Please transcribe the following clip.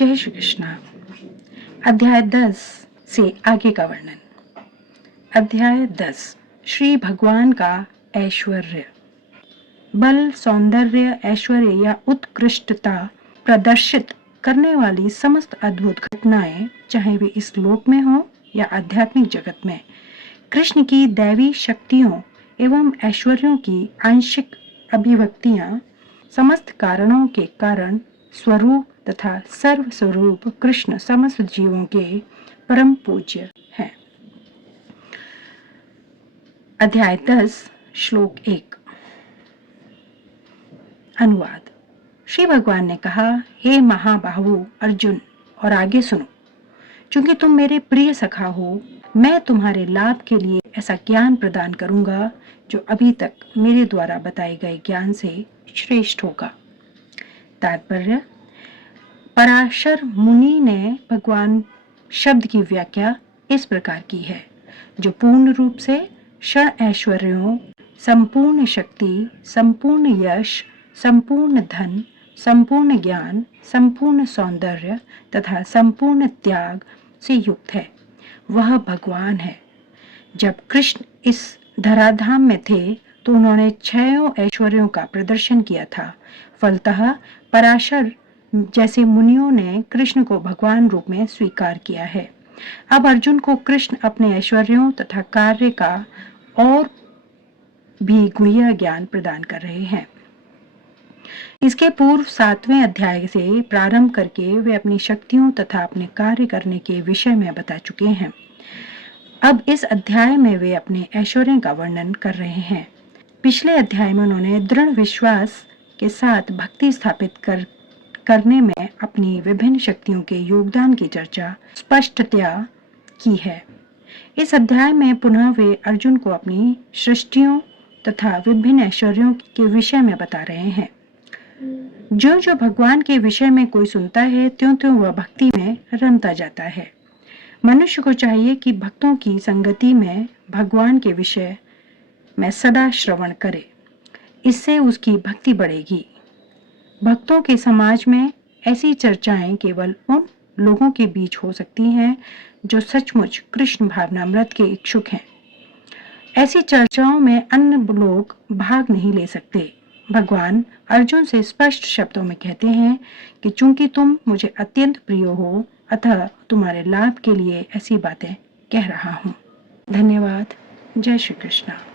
जय श्री कृष्ण। अध्याय 10 से आगे का वर्णन। अध्याय 10 श्री भगवान का ऐश्वर्य। बल, सौंदर्य, ऐश्वर्य या उत्कृष्टता प्रदर्शित करने वाली समस्त अद्भुत घटनाएं, चाहे वे इस लोक में हो या आध्यात्मिक जगत में, कृष्ण की दैवी शक्तियों एवं ऐश्वर्यों की आंशिक अभिव्यक्तियां, समस्त कारणों के कारण स्वरूप तथा सर्व स्वरूप कृष्ण समस्त जीवों के परम पूज्य हैं। अध्याय 10 श्लोक 1। अनुवाद। श्री भगवान ने कहा, हे महाबाहु अर्जुन, और आगे सुनो। चूंकि तुम मेरे प्रिय सखा हो, मैं तुम्हारे लाभ के लिए ऐसा ज्ञान प्रदान करूंगा जो अभी तक मेरे द्वारा बताए गए ज्ञान से श्रेष्ठ होगा। तात्पर्य। पराशर मुनि ने भगवान शब्द की व्याख्या इस प्रकार की है, जो पूर्ण रूप से षड ऐश्वर्यों, संपूर्ण शक्ति, संपूर्ण यश, संपूर्ण धन, संपूर्ण ज्ञान, संपूर्ण सौंदर्य तथा संपूर्ण त्याग से युक्त है, वह भगवान है। जब कृष्ण इस धराधाम में थे तो उन्होंने 6 ऐश्वर्यों का प्रदर्शन किया था। फलतः पराशर जैसे मुनियों ने कृष्ण को भगवान रूप में स्वीकार किया है। अब अर्जुन को कृष्ण अपने ऐश्वर्यों तथा कार्य का और भी गुह्य ज्ञान प्रदान कर रहे हैं। इसके पूर्व 7वें अध्याय से प्रारंभ करके वे अपनी शक्तियों तथा अपने कार्य करने के विषय में बता चुके हैं। अब इस अध्याय में वे अपने ऐश्वर्य का वर्णन कर रहे हैं। पिछले अध्याय में उन्होंने दृढ़ विश्वास के साथ भक्ति स्थापित करने में अपनी विभिन्न शक्तियों के योगदान की चर्चा स्पष्टतया की है। इस अध्याय में पुनः वे अर्जुन को अपनी सृष्टियों तथा विभिन्न ऐश्वर्यों के विषय में बता रहे हैं। जो जो भगवान के विषय में कोई सुनता है, त्यों त्यों वह भक्ति में रमता जाता है। मनुष्य को चाहिए कि भक्तों की संगति में भगवान के विषय में सदा श्रवण करे, इससे उसकी भक्ति बढ़ेगी। भक्तों के समाज में ऐसी चर्चाएं केवल उन लोगों के बीच हो सकती हैं जो सचमुच कृष्ण भावनामृत के इच्छुक हैं। ऐसी चर्चाओं में अन्य लोग भाग नहीं ले सकते। भगवान अर्जुन से स्पष्ट शब्दों में कहते हैं कि चूंकि तुम मुझे अत्यंत प्रिय हो, अतः तुम्हारे लाभ के लिए ऐसी बातें कह रहा हूँ। धन्यवाद। जय श्री कृष्ण।